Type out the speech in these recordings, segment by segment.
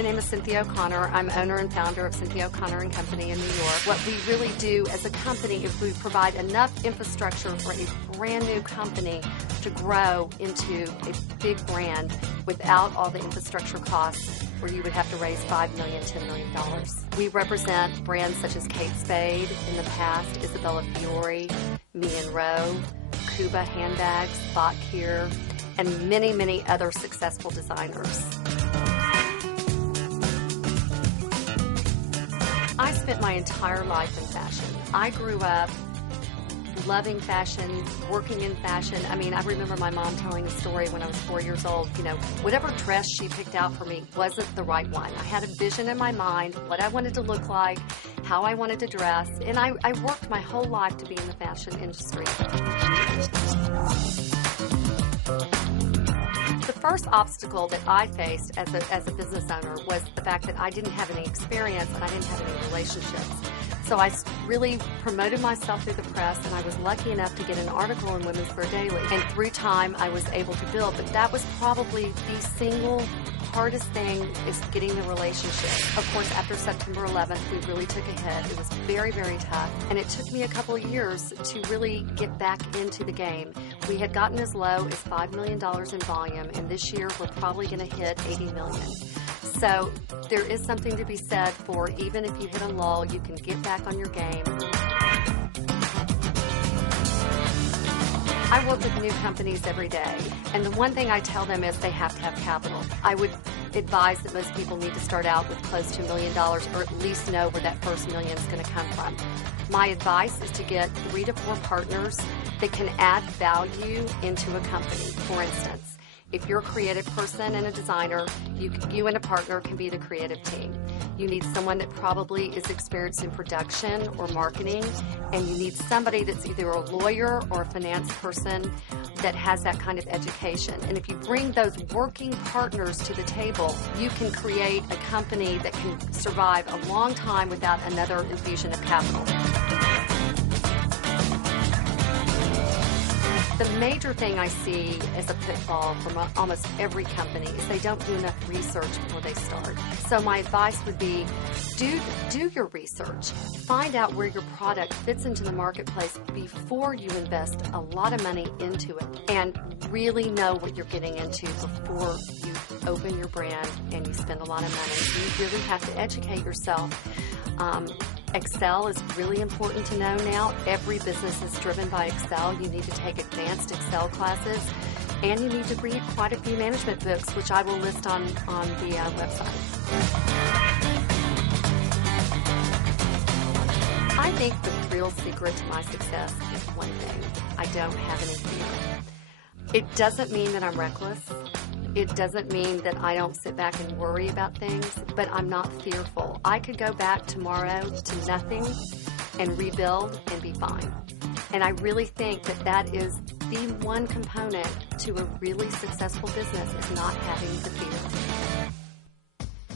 My name is Cynthia O'Connor. I'm owner and founder of Cynthia O'Connor & Company in New York. What we really do as a company is we provide enough infrastructure for a brand new company to grow into a big brand without all the infrastructure costs where you would have to raise $5 million, $10 million. We represent brands such as Kate Spade in the past, Isabella Fiore, Me and Rowe, Kuba handbags, Bach here, and many, many other successful designers. I spent my entire life in fashion. I grew up loving fashion, working in fashion. I mean, I remember my mom telling a story when I was 4 years old. You know, whatever dress she picked out for me wasn't the right one. I had a vision in my mind, what I wanted to look like, how I wanted to dress, and I worked my whole life to be in the fashion industry. The first obstacle that I faced as a business owner was the fact that I didn't have any experience and I didn't have any relationships. So I really promoted myself through the press, and I was lucky enough to get an article in Women's Wear Daily. And through time, I was able to build. But that was probably the single hardest thing, is getting the relationship. Of course, after September 11th, we really took a hit. It was very, very tough. And it took me a couple of years to really get back into the game. We had gotten as low as $5 million in volume, and this year we're probably going to hit $80 million. So there is something to be said for, even if you hit a lull, you can get back on your game. I work with new companies every day, and the one thing I tell them is they have to have capital. I would advise that most people need to start out with close to $1 million, or at least know where that first million is going to come from. My advice is to get 3 to 4 partners that can add value into a company. For instance, if you're a creative person and a designer, you and a partner can be the creative team. You need someone that probably is experienced in production or marketing, and you need somebody that's either a lawyer or a finance person that has that kind of education. And if you bring those working partners to the table, you can create a company that can survive a long time without another infusion of capital. The major thing I see as a pitfall from almost every company is they don't do enough research before they start. So my advice would be, do your research. Find out where your product fits into the marketplace before you invest a lot of money into it. And really know what you're getting into before you open your brand and you spend a lot of money. You really have to educate yourself. Excel is really important to know now. Every business is driven by Excel. You need to take advanced Excel classes, and you need to read quite a few management books, which I will list on the website. I think the real secret to my success is one thing: I don't have any fear. It doesn't mean that I'm reckless. It doesn't mean that I don't sit back and worry about things, but I'm not fearful. I could go back tomorrow to nothing and rebuild and be fine. And I really think that that is the one component to a really successful business, is not having the fear.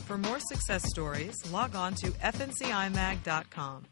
For more success stories, log on to fncimag.com.